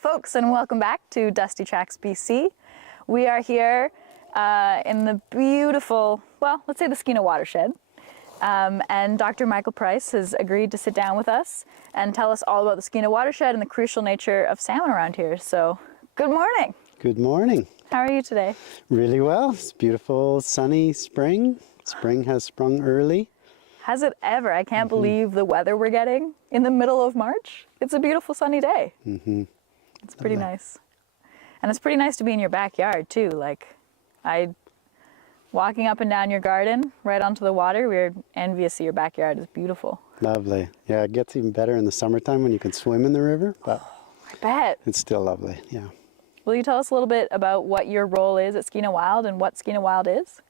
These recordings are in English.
folks, and welcome back to Dusty Tracks BC. We are here in the beautiful, well, let's say the Skeena Watershed. And Dr. Michael Price has agreed to sit down with us and tell us all about the Skeena Watershed and the crucial nature of salmon around here. So, good morning. Good morning. How are you today? Really well. It's beautiful, sunny spring. Spring has sprung early. Has it ever? I can't believe the weather we're getting in the middle of March. It's a beautiful sunny day. It's pretty nice. And it's pretty nice to be in your backyard too. Walking up and down your garden, right onto the water, we're envious of your backyard. It's beautiful. Lovely. Yeah, it gets even better in the summertime when you can swim in the river, but I bet. it's still lovely, yeah. Will you tell us a little bit about what your role is at Skeena Wild and what Skeena Wild is?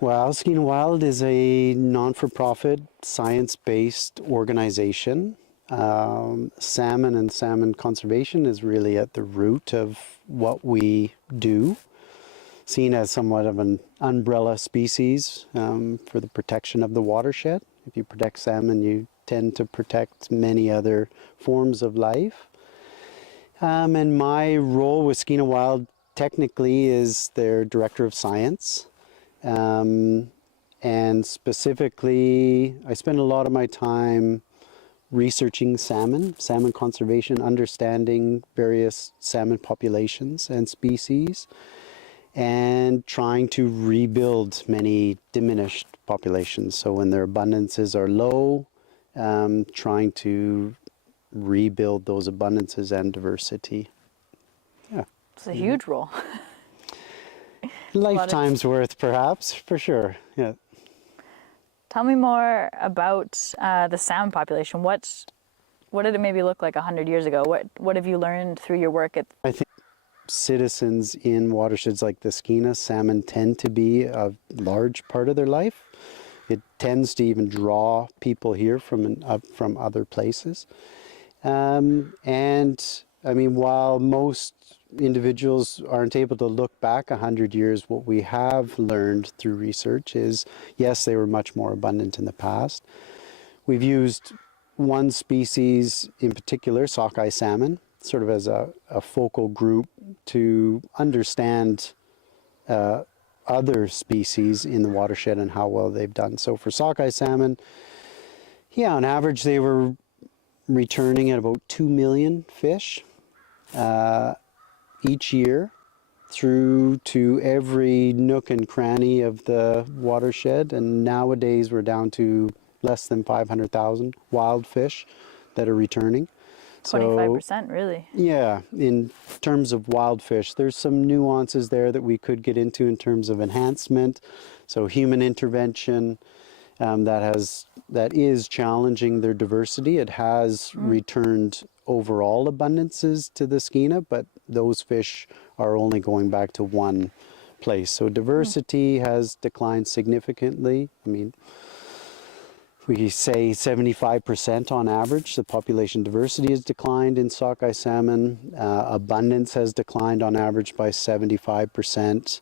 Well, Skeena Wild is a non-for-profit, science-based organization. Salmon and salmon conservation is really at the root of what we do, seen as somewhat of an umbrella species for the protection of the watershed. If you protect salmon, you tend to protect many other forms of life. And my role with Skeena Wild technically is their director of science. And specifically, I spend a lot of my time researching salmon conservation, understanding various salmon populations and species, and trying to rebuild many diminished populations. So when their abundances are low, trying to rebuild those abundances and diversity. Yeah. It's a huge role. Lifetime's worth, perhaps, for sure. Yeah. Tell me more about the salmon population. What did it maybe look like 100 years ago? What have you learned through your work at? I think citizens in watersheds like the Skeena, salmon tend to be a large part of their life. It tends to even draw people here from other places. And I mean, while most individuals aren't able to look back 100 years, what we have learned through research is, yes, they were much more abundant in the past. We've used one species in particular, sockeye salmon, sort of as a focal group to understand other species in the watershed and how well they've done. So for sockeye salmon, yeah, on average they were returning at about 2 million fish each year through to every nook and cranny of the watershed, and nowadays we're down to less than 500,000 wild fish that are returning. 25%, really. Yeah, in terms of wild fish, there's some nuances there that we could get into in terms of enhancement. So human intervention that is challenging their diversity. It has returned overall abundances to the Skeena, but those fish are only going back to one place. So diversity has declined significantly. I mean, we say 75% on average. The population diversity has declined in sockeye salmon. Abundance has declined on average by 75%.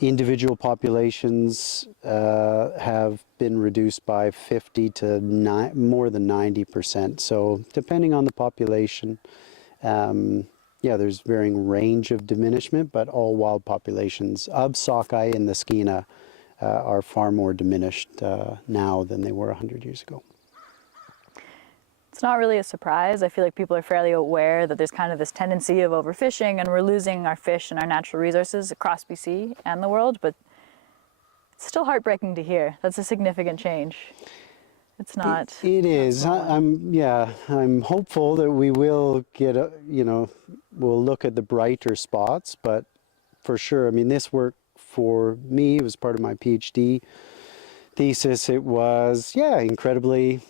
Individual populations have been reduced by 50 to more than 90%. So depending on the population, yeah, there's varying range of diminishment, but all wild populations of sockeye in the Skeena are far more diminished now than they were 100 years ago. It's not really a surprise. I feel like people are fairly aware that there's kind of this tendency of overfishing and we're losing our fish and our natural resources across BC and the world, but it's still heartbreaking to hear. That's a significant change. It's not. It is. I'm hopeful that we will get we'll look at the brighter spots, but for sure, I mean, this work for me, it was part of my PhD thesis. It was, incredibly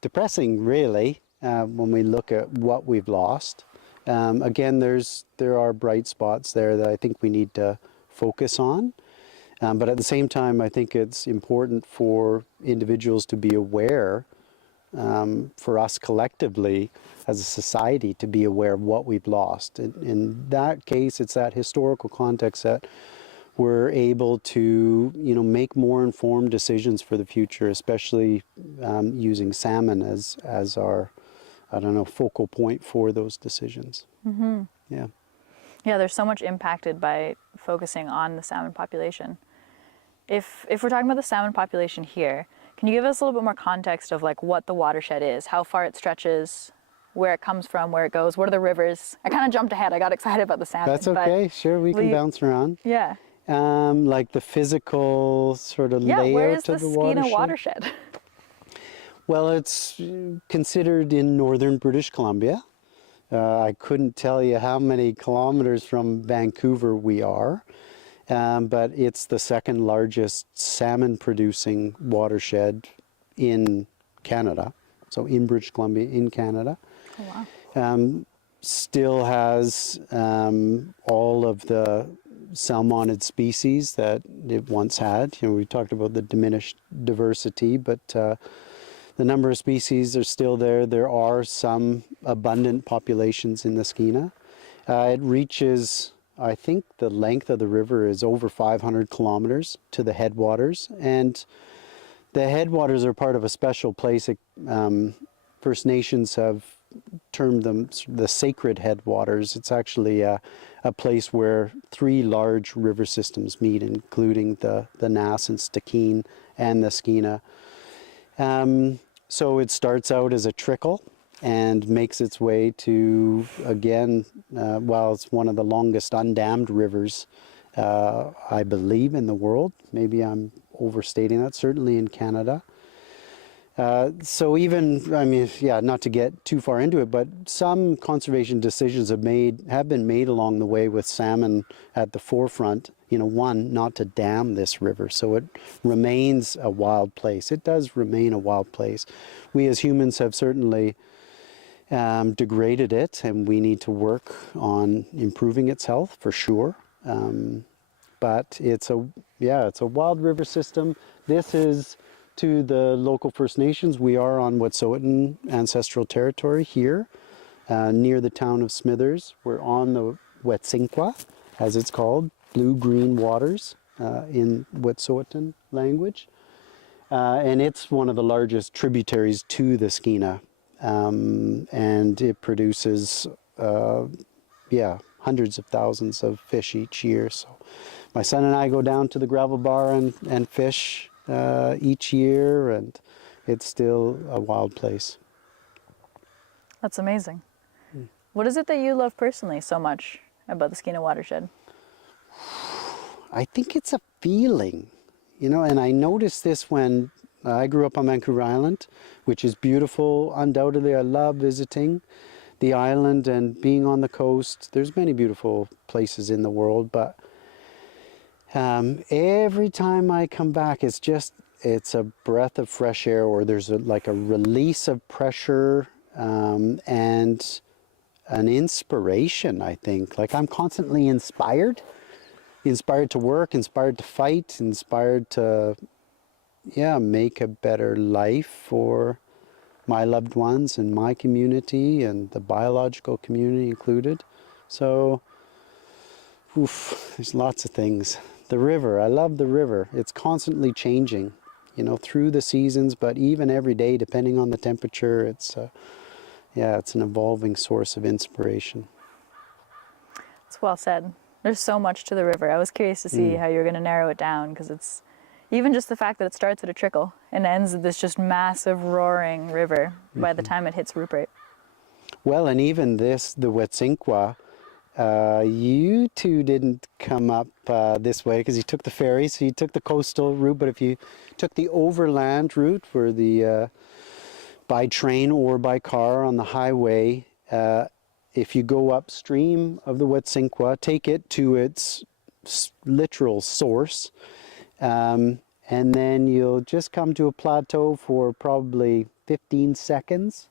depressing, really, when we look at what we've lost. Again, there are bright spots there that I think we need to focus on. But at the same time, I think it's important for individuals to be aware, for us collectively as a society to be aware of what we've lost. In that case, it's that historical context that we're able to, make more informed decisions for the future, especially using salmon as our I don't know, focal point for those decisions. Yeah. Yeah, there's so much impacted by focusing on the salmon population. If we're talking about the salmon population here, can you give us a little bit more context of like what the watershed is, how far it stretches, where it comes from, where it goes, what are the rivers? I kind of jumped ahead. I got excited about the salmon. That's okay. Sure, we can bounce around. Yeah. Like the physical sort of Yeah, where is layout the of the Skeena watershed. Watershed? Well, it's considered in northern British Columbia. I couldn't tell you how many kilometers from Vancouver we are, but it's the second largest salmon producing watershed in Canada. So in British Columbia, in Canada. Oh, wow. Still has all of the salmonid species that it once had. You know, we talked about the diminished diversity, but the number of species are still there. There are some abundant populations in the Skeena. It reaches, I think the length of the river is over 500 kilometers to the headwaters, and the headwaters are part of a special place. First Nations have termed them the sacred headwaters. It's actually a place where three large river systems meet, including the Nass and Stakeen and the Skeena. So it starts out as a trickle and makes its way to, again, well, it's one of the longest undammed rivers, I believe, in the world. Maybe I'm overstating that, certainly in Canada. So even, I mean, yeah, not to get too far into it, but some conservation decisions have been made along the way with salmon at the forefront. You know, one, not to dam this river, so it remains a wild place. It does remain a wild place. We as humans have certainly degraded it, and we need to work on improving its health for sure. But it's a wild river system. This is to the local First Nations. We are on Wet'suwet'en ancestral territory here, near the town of Smithers. We're on the Wet'suwet'en, as it's called, blue-green waters in Wet'suwet'en language. And it's one of the largest tributaries to the Skeena. And it produces, hundreds of thousands of fish each year. So my son and I go down to the gravel bar and fish each year, and it's still a wild place. That's amazing. What is it that you love personally so much about the Skeena Watershed? I think it's a feeling, you know, and I noticed this when I grew up on Vancouver Island, which is beautiful. Undoubtedly, I love visiting the island and being on the coast. There's many beautiful places in the world, but every time I come back, it's a breath of fresh air, or there's like a release of pressure and an inspiration, I think. Like I'm constantly inspired to work, inspired to fight, inspired to, make a better life for my loved ones and my community and the biological community included. So, there's lots of things. The river, I love the river. It's constantly changing, you know, through the seasons, but even every day, depending on the temperature, it's an evolving source of inspiration. It's well said. There's so much to the river. I was curious to see how you're going to narrow it down, because it's even just the fact that it starts at a trickle and ends at this just massive roaring river by the time it hits Rupert. Well, and even the Wet'suwet'en, you two didn't come up this way because you took the ferry, so you took the coastal route. But if you took the overland route for the by train or by car on the highway, if you go upstream of the Wet'suwet'en, take it to its literal source, and then you'll just come to a plateau for probably 15 seconds,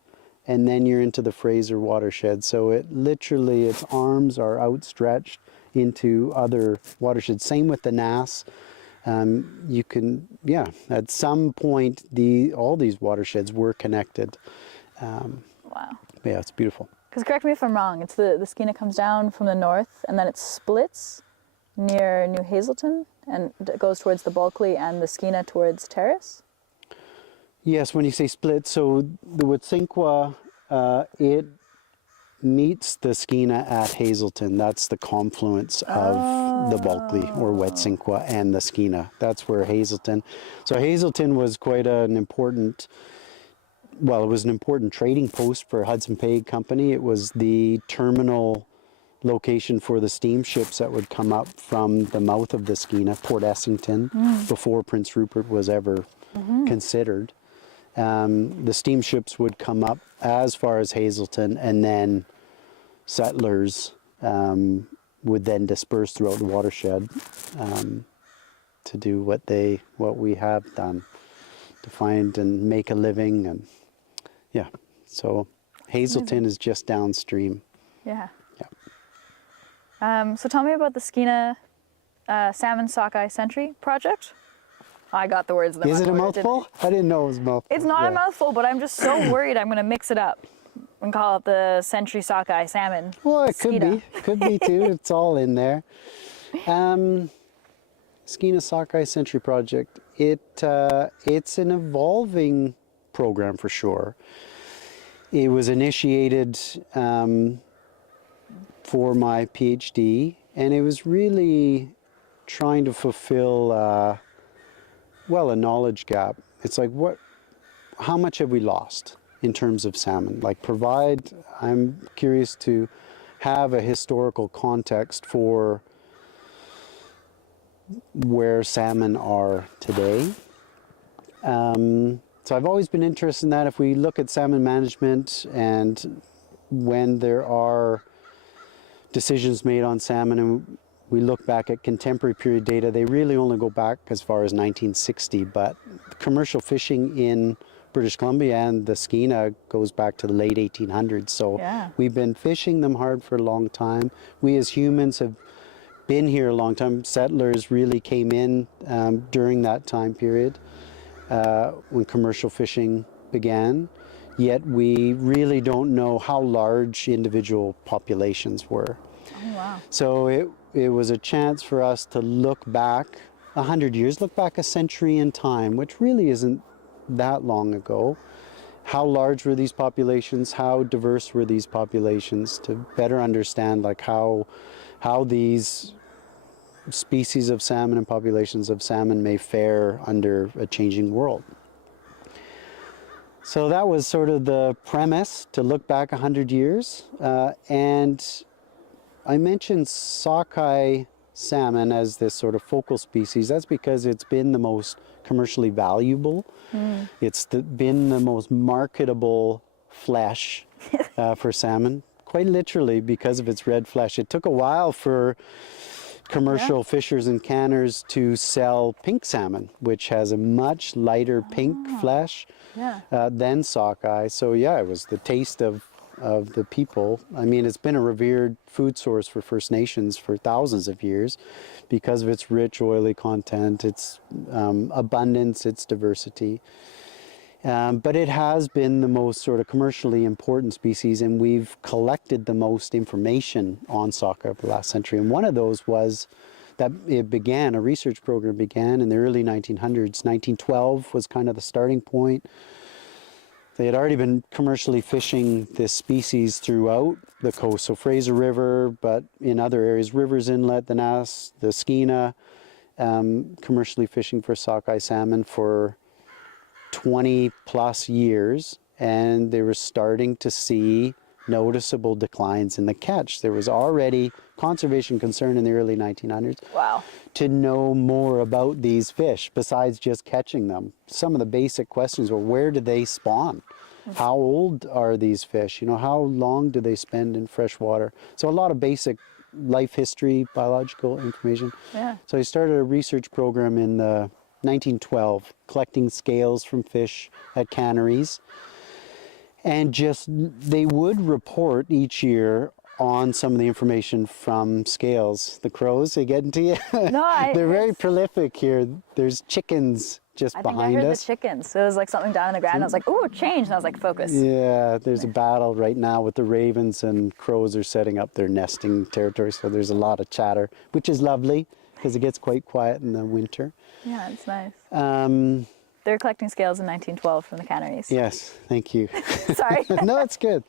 and then you're into the Fraser watershed. So it literally, its arms are outstretched into other watersheds. Same with the Nass. You can, at some point, all these watersheds were connected. Wow. Yeah, it's beautiful. Because correct me if I'm wrong, it's the Skeena comes down from the north and then it splits near New Hazelton and it goes towards the Bulkley and the Skeena towards Terrace? Yes, when you say split, so the Wet'suwet'en It meets the Skeena at Hazelton. That's the confluence of the Bulkley or Wet'suwet'en and the Skeena. That's where Hazelton. So Hazelton was quite an important, well, it was an important trading post for Hudson Bay Company. It was the terminal location for the steamships that would come up from the mouth of the Skeena, Port Essington, before Prince Rupert was ever considered. The steamships would come up as far as Hazelton, and then settlers would then disperse throughout the watershed to do what we have done, to find and make a living. And yeah, so Hazelton is just downstream. Yeah. Yeah. So tell me about the Skeena Salmon Sockeye Sentry project. I got the words in the Is it a order, mouthful? I didn't know it was a mouthful. It's not a mouthful, but I'm just so worried I'm going to mix it up and call it the Sentry Sockeye Salmon. Well, it could Skeena. be. Could be too. It's all in there. Skeena Sockeye Sentry project. It's an evolving program for sure. It was initiated for my PhD, and it was really trying to fulfill a knowledge gap. It's like, how much have we lost in terms of salmon? Like, I'm curious to have a historical context for where salmon are today. So I've always been interested in that. If we look at salmon management and when there are decisions made on salmon and we look back at contemporary period data, they really only go back as far as 1960, but commercial fishing in British Columbia and the Skeena goes back to the late 1800s. So we've been fishing them hard for a long time. We as humans have been here a long time. Settlers really came in during that time period when commercial fishing began. Yet we really don't know how large individual populations were. Oh, wow. So it was a chance for us to look back 100 years, look back a century in time, which really isn't that long ago. How large were these populations? How diverse were these populations? To better understand like how these species of salmon and populations of salmon may fare under a changing world. So that was sort of the premise, to look back 100 years. And I mentioned sockeye salmon as this sort of focal species. That's because it's been the most commercially valuable. It's been the most marketable flesh for salmon, quite literally because of its red flesh. It took a while for commercial fishers and canners to sell pink salmon, which has a much lighter pink flesh than sockeye. So yeah, it was the taste of the people. I mean, it's been a revered food source for First Nations for thousands of years because of its rich oily content, its abundance, its diversity. But it has been the most sort of commercially important species, and we've collected the most information on sockeye over the last century. And one of those was that a research program began in the early 1900s. 1912 was kind of the starting point. They had already been commercially fishing this species throughout the coast, so Fraser River, but in other areas, Rivers Inlet, the Nass, the Skeena, commercially fishing for sockeye salmon for 20 plus years, and they were starting to see noticeable declines in the catch. There was already conservation concern in the early 1900s to know more about these fish besides just catching them. Some of the basic questions were, where do they spawn? How old are these fish? You know, how long do they spend in fresh water? So a lot of basic life history, biological information. So I started a research program in 1912, collecting scales from fish at canneries. And they would report each year on some of the information from scales. The crows, they get into you? They're very prolific here. There's chickens just behind us. I think I heard the chickens. So it was like something down on the ground. I was like, ooh, change. And I was like, focus. Yeah, there's a battle right now with the ravens, and crows are setting up their nesting territory. So there's a lot of chatter, which is lovely because it gets quite quiet in the winter. Yeah, it's nice. They're collecting scales in 1912 from the canneries. Yes, thank you. Sorry. No, that's good.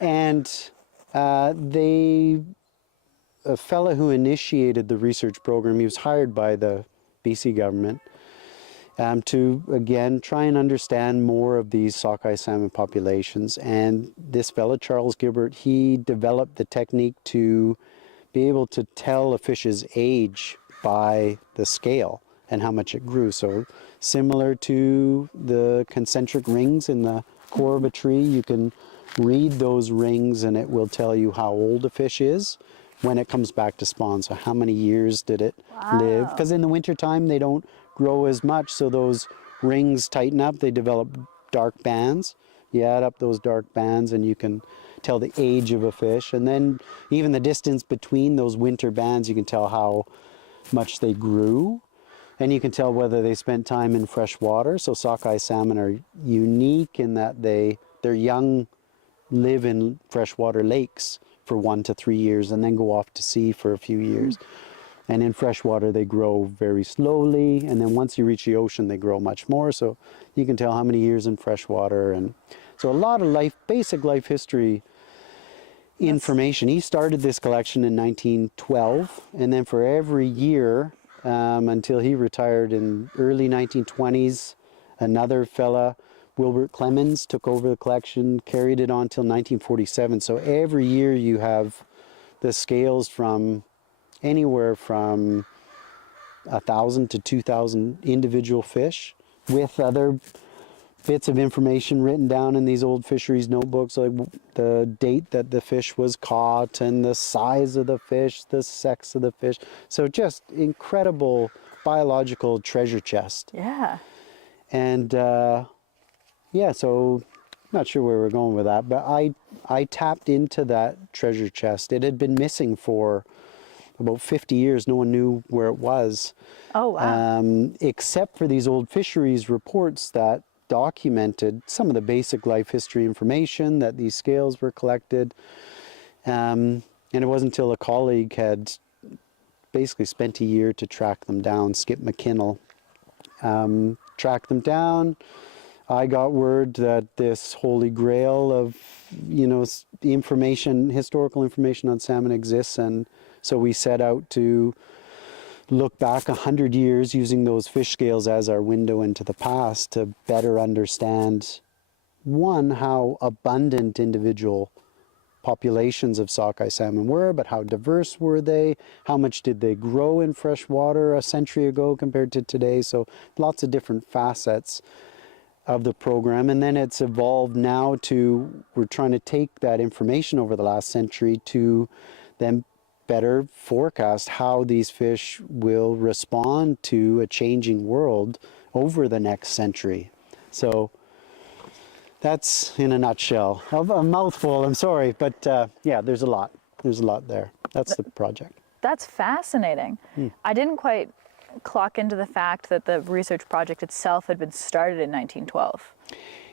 And a fella who initiated the research program, he was hired by the BC government to, again, try and understand more of these sockeye salmon populations. And this fella, Charles Gilbert, he developed the technique to be able to tell a fish's age by the scale and how much it grew. So similar to the concentric rings in the core of a tree, you can read those rings and it will tell you how old a fish is when it comes back to spawn. So how many years did it live? Because in the wintertime they don't grow as much, so those rings tighten up, they develop dark bands. You add up those dark bands and you can tell the age of a fish. And then even the distance between those winter bands, you can tell how much they grew. And you can tell whether they spent time in fresh water. So sockeye salmon are unique in that their young live in freshwater lakes for 1 to 3 years and then go off to sea for a few years. And in freshwater, they grow very slowly. And then once you reach the ocean, they grow much more. So you can tell how many years in freshwater. And so a lot of basic life history information. He started this collection in 1912. And then for every year until he retired in early 1920s, another fella, Wilbert Clemens, took over the collection, carried it on till 1947. So every year you have the scales from anywhere from 1,000 to 2,000 individual fish with other bits of information written down in these old fisheries notebooks, like the date that the fish was caught and the size of the fish, the sex of the fish. So just incredible biological treasure chest. Yeah. And yeah, so not sure where we're going with that, but I tapped into that treasure chest. It had been missing for about 50 years. No one knew where it was. Oh, wow. Except for these old fisheries reports that documented some of the basic life history information, that these scales were collected. And it wasn't until a colleague had basically spent a year to track them down, Skip McKinnell, tracked them down. I got word that this holy grail of, the information, historical information on salmon exists, and so we set out to look back 100 years using those fish scales as our window into the past to better understand, one, how abundant individual populations of sockeye salmon were, but how diverse were they? How much did they grow in fresh water a century ago compared to today? So lots of different facets of the program. And then it's evolved now to, we're trying to take that information over the last century to then better forecast how these fish will respond to a changing world over the next century. So that's in a nutshell. A mouthful, I'm sorry, but yeah, there's a lot. There's a lot there. That's the project. That's fascinating. I didn't quite clock into the fact that the research project itself had been started in 1912.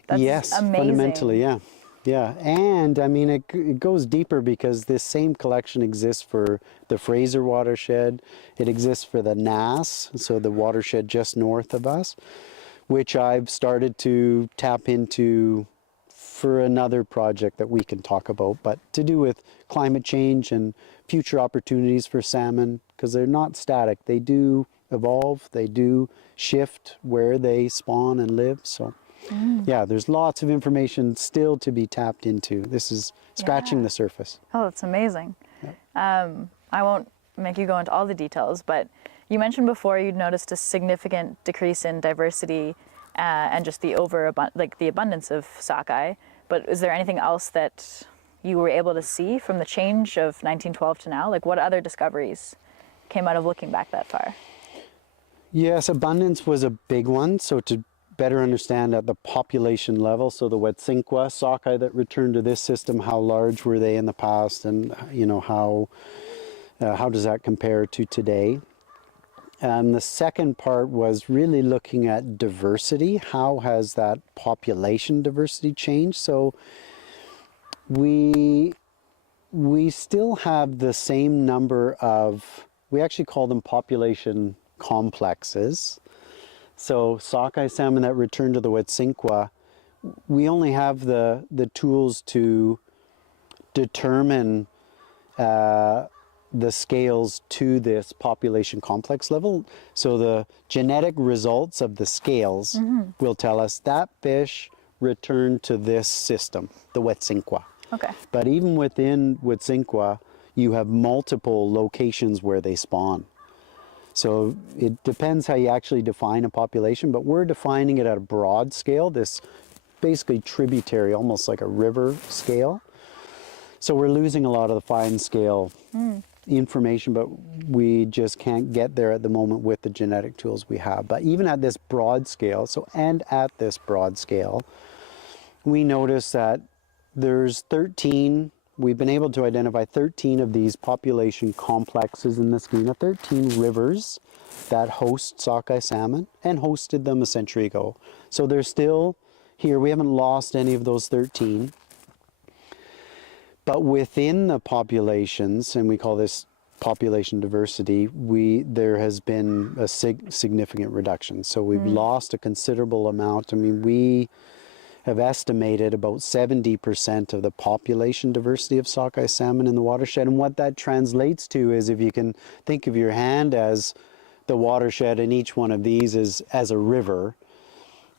That's yes, amazing. Fundamentally, yeah. Yeah, and I mean, it goes deeper because this same collection exists for the Fraser watershed. It exists for the Nass, so the watershed just north of us, which I've started to tap into for another project that we can talk about, but to do with climate change and future opportunities for salmon, because they're not static. They do evolve, they do shift where they spawn and live. So yeah, there's lots of information still to be tapped into. This is scratching the surface. Oh, that's amazing. Yeah. I won't make you go into all the details, but you mentioned before you'd noticed a significant decrease in diversity and just the the abundance of sockeye. But is there anything else that you were able to see from the change of 1912 to now? Like, what other discoveries came out of looking back that far? Yes, abundance was a big one. So to better understand at the population level, so the Wet'suwet'en sockeye that returned to this system, how large were they in the past, and how does that compare to today? The second part was really looking at diversity. How has that population diversity changed? So we still have the same number of, we actually call them population complexes. So sockeye salmon that return to the Wet'suwet'en, we only have the tools to determine the scales to this population complex level. So the genetic results of the scales will tell us that fish returned to this system, the Wet'suwet'en. Okay. But even within Wet'suwet'en, you have multiple locations where they spawn. So it depends how you actually define a population, but we're defining it at a broad scale, this basically tributary, almost like a river scale. So we're losing a lot of the fine scale information, but we just can't get there at the moment with the genetic tools we have. But even at this broad scale, at this broad scale, we notice that there's 13, we've been able to identify 13 of these population complexes in the Skeena, 13 rivers that host sockeye salmon and hosted them a century ago. So they're still here. We haven't lost any of those 13. But within the populations, and we call this population diversity, there has been a significant reduction. So we've lost a considerable amount. I mean, we have estimated about 70% of the population diversity of sockeye salmon in the watershed. And what that translates to is, if you can think of your hand as the watershed, and each one of these is as a river,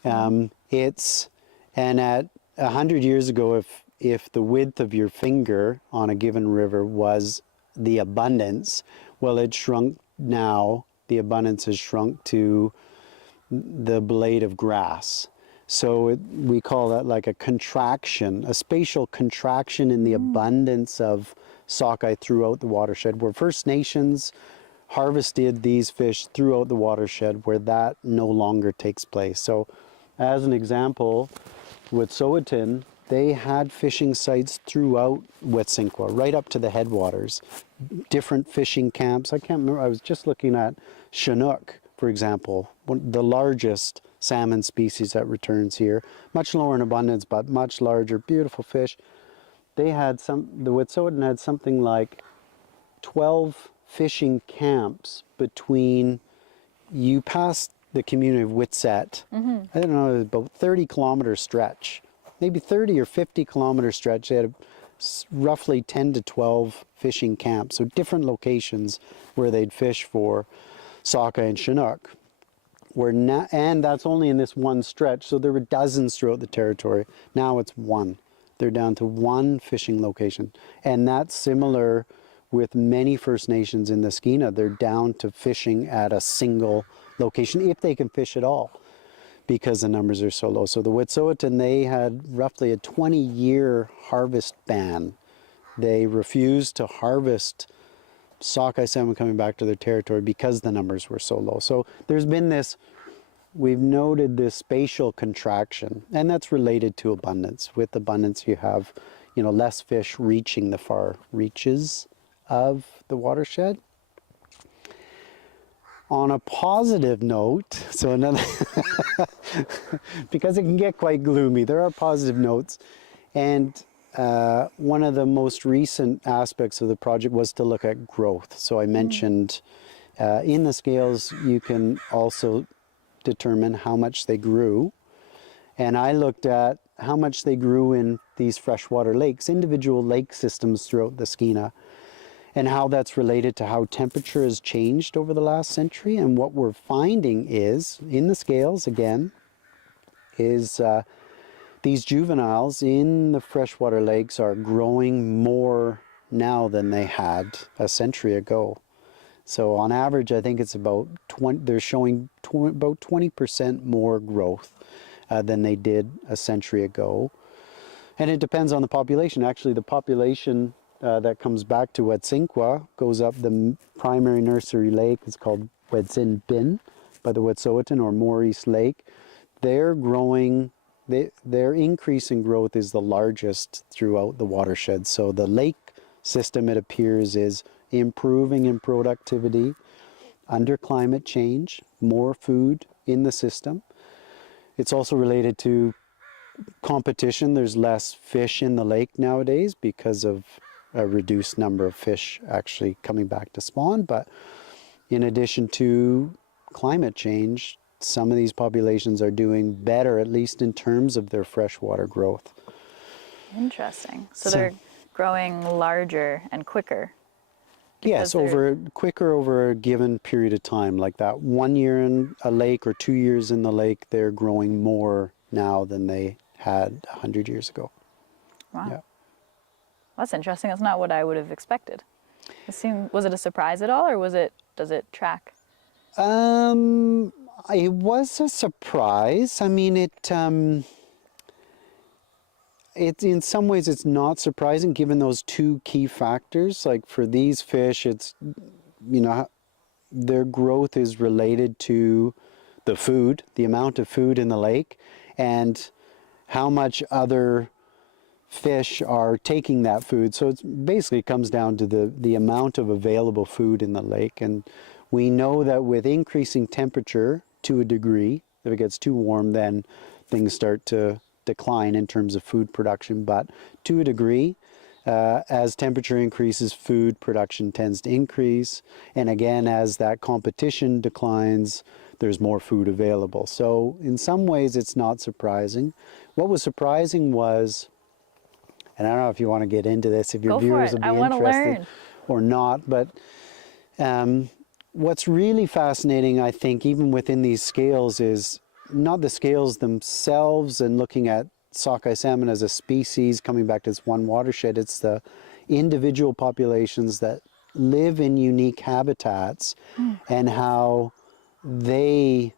and at 100 years ago, if the width of your finger on a given river was the abundance, well, it shrunk now. The abundance has shrunk to the blade of grass. So we call that like a contraction, a spatial contraction in the abundance of sockeye throughout the watershed, where First Nations harvested these fish throughout the watershed, where that no longer takes place. So as an example, Wet'suwet'en, they had fishing sites throughout Wet'suwet'en, right up to the headwaters, different fishing camps. I can't remember, I was just looking at Chinook, for example, the largest salmon species that returns here, much lower in abundance, but much larger, beautiful fish. The Wet'suwet'en had something like 12 fishing camps between, you pass the community of Witset, I don't know, about 30-kilometer stretch, maybe 30 or 50-kilometer stretch. They had roughly 10 to 12 fishing camps, so different locations where they'd fish for sockeye and Chinook. And that's only in this one stretch, so there were dozens throughout the territory. Now it's one. They're down to one fishing location. And that's similar with many First Nations in the Skeena. They're down to fishing at a single location, if they can fish at all, because the numbers are so low. So the Wet'suwet'en, they had roughly a 20-year harvest ban. They refused to harvest sockeye salmon coming back to their territory because the numbers were so low. So there's been this, we've noted this spatial contraction, and that's related to abundance. With abundance, you have, less fish reaching the far reaches of the watershed. On a positive note, so another, because it can get quite gloomy, there are positive notes. And one of the most recent aspects of the project was to look at growth. So I mentioned in the scales, you can also determine how much they grew. And I looked at how much they grew in these freshwater lakes, individual lake systems throughout the Skeena, and how that's related to how temperature has changed over the last century. And what we're finding is, in the scales again, is these juveniles in the freshwater lakes are growing more now than they had a century ago. So on average, I think it's about 20, they're showing about 20% more growth than they did a century ago. And it depends on the population. Actually, the population that comes back to Wet'suwet'en goes up the primary nursery lake. It's called Wet'suwet'en Bin by the Wet'suwet'en, or Maurice Lake. They're growing, their increase in growth is the largest throughout the watershed. So the lake system, it appears, is improving in productivity under climate change, more food in the system. It's also related to competition. There's less fish in the lake nowadays because of a reduced number of fish actually coming back to spawn. But in addition to climate change, some of these populations are doing better, at least in terms of their freshwater growth. Interesting. So they're growing larger and quicker. Yes, quicker over a given period of time, like that 1 year in a lake or 2 years in the lake, they're growing more now than they had 100 years ago. Wow. Yeah. That's interesting. That's not what I would have expected. Was it a surprise at all, or does it track? It was a surprise. I mean, it in some ways it's not surprising given those two key factors. Like for these fish, it's, you know, their growth is related to the food, the amount of food in the lake, and how much other fish are taking that food. So it basically comes down to the amount of available food in the lake. And we know that with increasing temperature to a degree, if it gets too warm, then things start to decline in terms of food production. But to a degree, as temperature increases, food production tends to increase. And again, as that competition declines, there's more food available. So in some ways, it's not surprising. What was surprising was, and I don't know if you want to get into this, if your Go for viewers it. will be I want to interested learn. or not, but what's really fascinating, I think, even within these scales is not the scales themselves and looking at sockeye salmon as a species, coming back to this one watershed, it's the individual populations that live in unique habitats and how they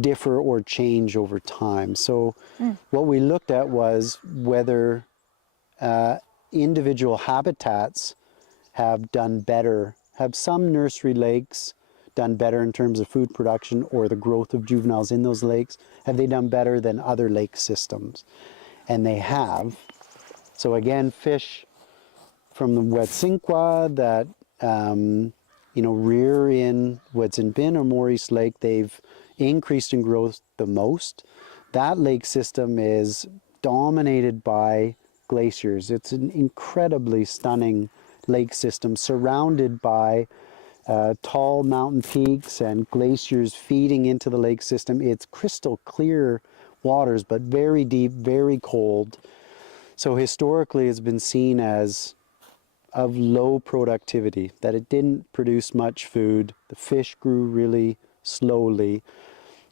differ or change over time. So what we looked at was whether individual habitats have done better, have some nursery lakes done better in terms of food production or the growth of juveniles in those lakes? Have they done better than other lake systems? And they have. So again, fish from the Wet'suwet'en that rear in Wet'suwet'en or Maurice Lake, they've increased in growth the most. That lake system is dominated by glaciers. It's an incredibly stunning lake system surrounded by tall mountain peaks and glaciers feeding into the lake system. It's crystal clear waters, but very deep, very cold. So historically it's been seen as of low productivity, that it didn't produce much food. The fish grew really slowly.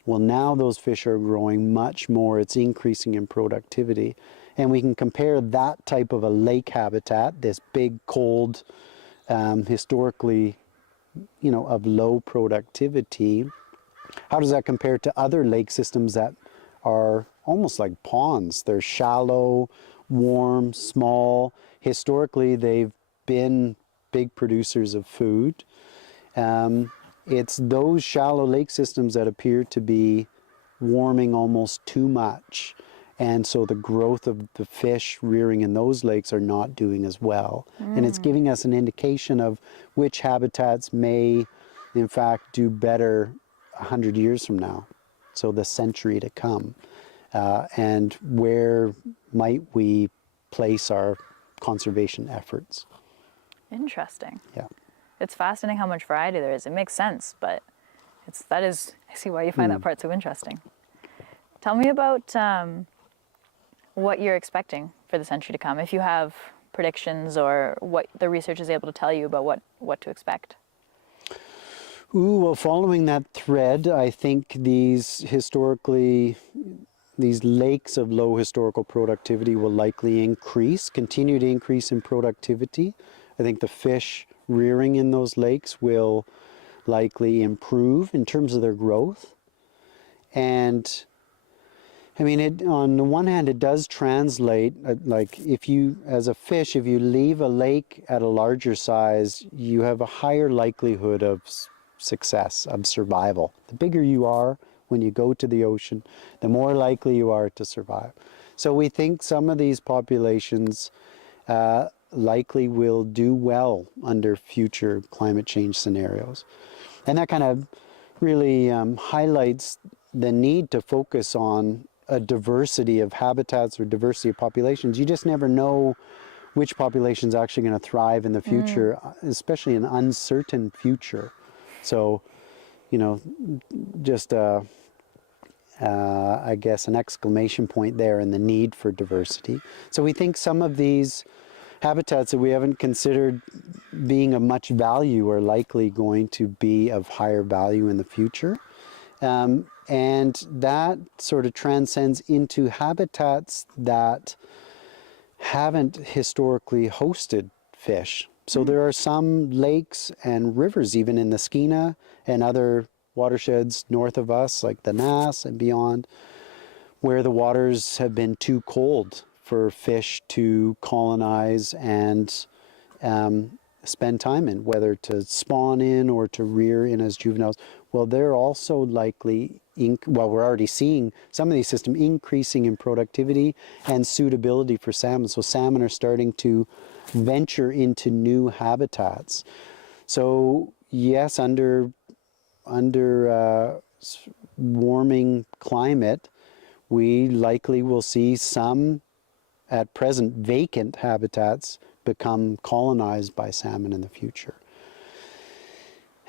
Well, now those fish are growing much more. It's increasing in productivity. And we can compare that type of a lake habitat, this big, cold, historically, of low productivity. How does that compare to other lake systems that are almost like ponds? They're shallow, warm, small. Historically, they've been big producers of food. It's those shallow lake systems that appear to be warming almost too much. And so the growth of the fish rearing in those lakes are not doing as well. And it's giving us an indication of which habitats may, in fact, do better 100 years from now, so the century to come. And where might we place our conservation efforts? Interesting. Yeah. It's fascinating how much variety there is. It makes sense, but I see why you find that part so interesting. Tell me about what you're expecting for the century to come, if you have predictions or what the research is able to tell you about what to expect. Well, following that thread, I think these lakes of low historical productivity will likely continue to increase in productivity. I think the fish rearing in those lakes will likely improve in terms of their growth. And I mean, on the one hand, it does translate, like if you, as a fish, if you leave a lake at a larger size, you have a higher likelihood of success, of survival. The bigger you are when you go to the ocean, the more likely you are to survive. So we think some of these populations likely will do well under future climate change scenarios. And that kind of really highlights the need to focus on a diversity of habitats or diversity of populations. You just never know which population is actually going to thrive in the future, especially an uncertain future. So you know, just I guess an exclamation point there in the need for diversity. So we think some of these habitats that we haven't considered being of much value are likely going to be of higher value in the future. And that sort of transcends into habitats that haven't historically hosted fish. So there are some lakes and rivers even in the Skeena and other watersheds north of us, like the Nass and beyond, where the waters have been too cold for fish to colonize and spend time in, whether to spawn in or to rear in as juveniles. Well, they're also likely, well, we're already seeing some of these systems increasing in productivity and suitability for salmon. So salmon are starting to venture into new habitats. So yes, under warming climate, we likely will see some at present vacant habitats become colonized by salmon in the future.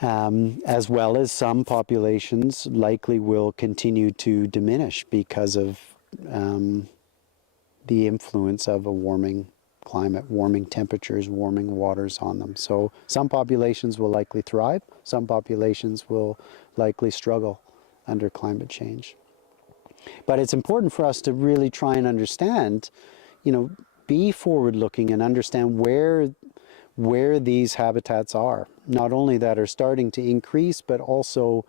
As well as some populations likely will continue to diminish because of the influence of a warming climate, warming temperatures, warming waters on them. So some populations will likely thrive, some populations will likely struggle under climate change. But it's important for us to really try and understand, you know, be forward-looking and understand where these habitats are. Not only that are starting to increase, but also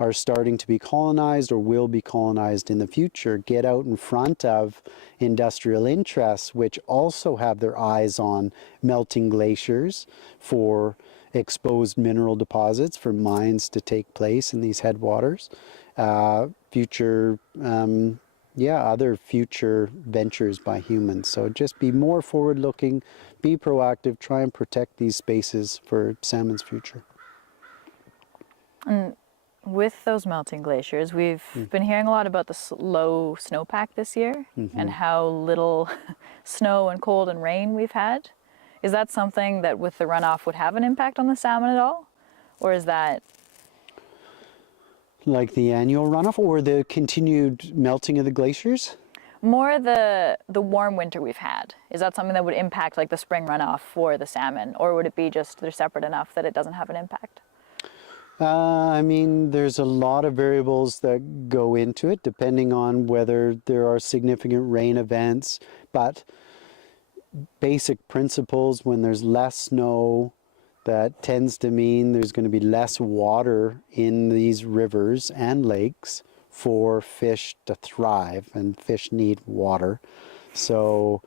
are starting to be colonized or will be colonized in the future. Get out in front of industrial interests, which also have their eyes on melting glaciers for exposed mineral deposits, for mines to take place in these headwaters. Other future ventures by humans. So just be more forward-looking, be proactive, try and protect these spaces for salmon's future. And with those melting glaciers, we've been hearing a lot about the low snowpack this year and how little snow and cold and rain we've had. Is that something that with the runoff would have an impact on the salmon at all? Or is that... Like the annual runoff or the continued melting of the glaciers? More the warm winter we've had. Is that something that would impact like the spring runoff for the salmon? Or would it be just they're separate enough that it doesn't have an impact? I mean, there's a lot of variables that go into it, depending on whether there are significant rain events. But basic principles, when there's less snow, that tends to mean there's going to be less water in these rivers and lakes for fish to thrive, and fish need water. So,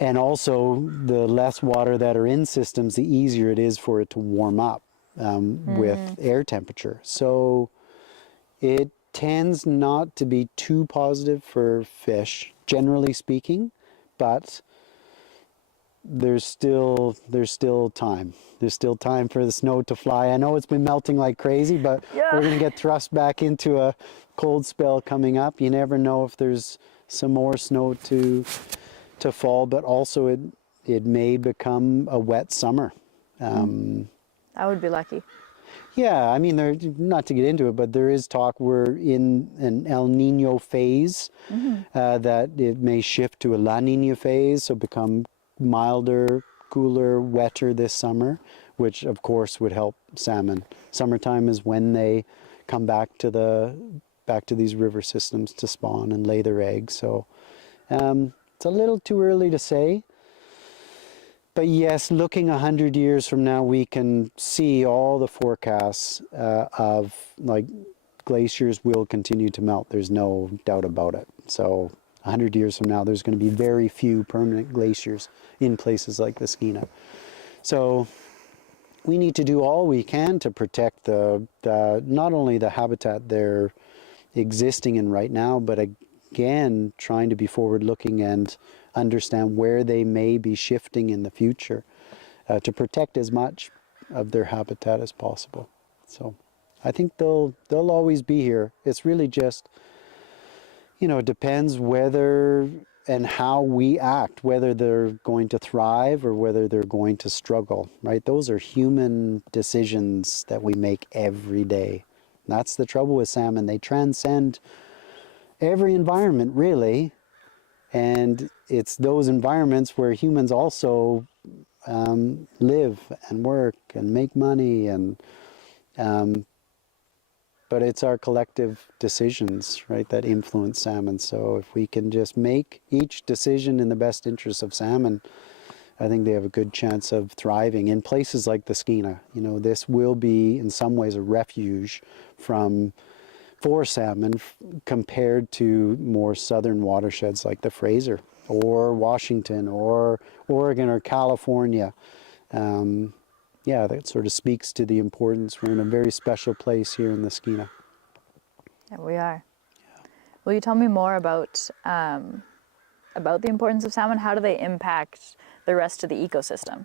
and also the less water that are in systems, the easier it is for it to warm up with air temperature. So it tends not to be too positive for fish, generally speaking, but there's still time. There's still time for the snow to fly. I know it's been melting like crazy, but we're going to get thrust back into a cold spell coming up. You never know if there's some more snow to fall, but also it may become a wet summer. I would be lucky. Yeah, I mean, not to get into it, but there is talk we're in an El Nino phase, that it may shift to a La Nina phase, so become milder, cooler, wetter this summer, which of course would help salmon. Summertime is when they come back to these river systems to spawn and lay their eggs. So it's a little too early to say. But yes, looking 100 years from now, we can see all the forecasts of like glaciers will continue to melt. There's no doubt about it. So 100 years from now, there's going to be very few permanent glaciers in places like the Skeena. So we need to do all we can to protect not only the habitat they're existing in right now, but again, trying to be forward-looking and understand where they may be shifting in the future to protect as much of their habitat as possible. So I think they'll always be here. It's really just, you know, it depends whether and how we act, whether they're going to thrive or whether they're going to struggle, right? Those are human decisions that we make every day. That's the trouble with salmon. They transcend every environment, really. And it's those environments where humans also live and work and make money, and but it's our collective decisions, right, that influence salmon. So if we can just make each decision in the best interest of salmon, I think they have a good chance of thriving in places like the Skeena. You know, this will be in some ways a refuge for salmon compared to more southern watersheds like the Fraser or Washington or Oregon or California. Yeah, that sort of speaks to the importance. We're in a very special place here in the Skeena. Yeah, we are. Will you tell me more about the importance of salmon? How do they impact the rest of the ecosystem?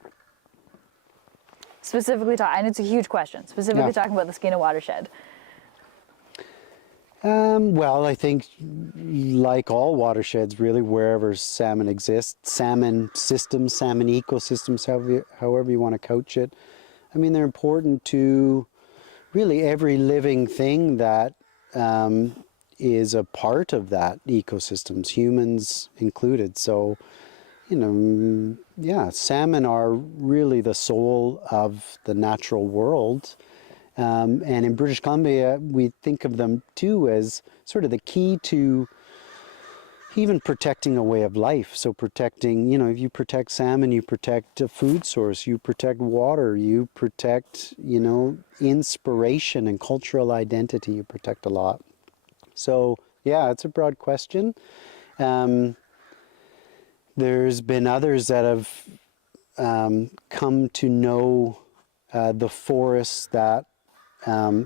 Specifically, and it's a huge question, specifically talking about the Skeena Watershed. Well, I think like all watersheds, really, wherever salmon exists, salmon systems, salmon ecosystems, however you want to couch it, I mean, they're important to really every living thing that is a part of that ecosystems, humans included. So, you know, yeah, salmon are really the soul of the natural world. And in British Columbia, we think of them too as sort of the key to even protecting a way of life. So protecting, you know, if you protect salmon, you protect a food source, you protect water, you protect, you know, inspiration and cultural identity, you protect a lot. So yeah, it's a broad question. There's been others that have come to know the forests that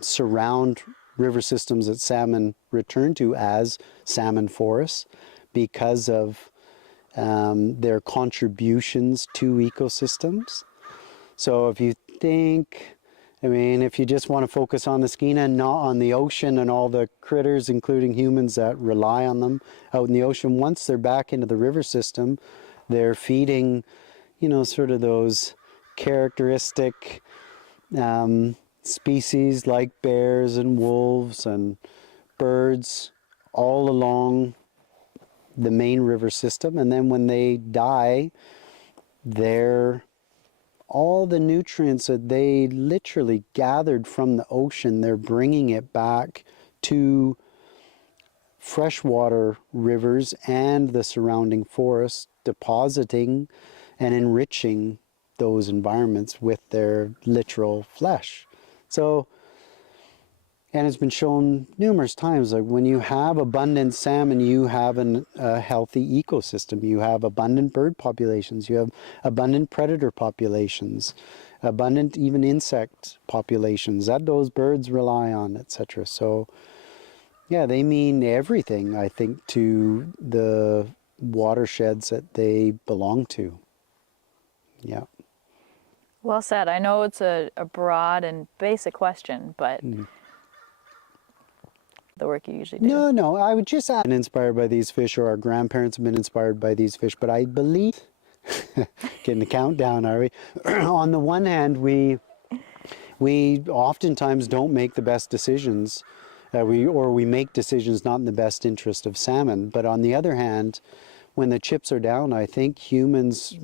surround river systems that salmon return to as salmon forests because of their contributions to ecosystems. So if you think, I mean, if you just want to focus on the Skeena and not on the ocean and all the critters, including humans, that rely on them out in the ocean, once they're back into the river system, they're feeding, you know, sort of those characteristic species like bears and wolves and birds all along the main river system. And then when they die, all the nutrients that they literally gathered from the ocean, they're bringing it back to freshwater rivers and the surrounding forests, depositing and enriching those environments with their literal flesh. So, and it's been shown numerous times, like when you have abundant salmon, you have a healthy ecosystem. You have abundant bird populations, you have abundant predator populations, abundant even insect populations that those birds rely on, etc. So, yeah, they mean everything, I think, to the watersheds that they belong to. Yeah. Well said. I know it's a broad and basic question, but the work you usually do. No, I would just add, inspired by these fish, or our grandparents have been inspired by these fish, but I believe, getting the countdown, are we? On the one hand, we oftentimes don't make the best decisions, we make decisions not in the best interest of salmon. But on the other hand, when the chips are down, I think humans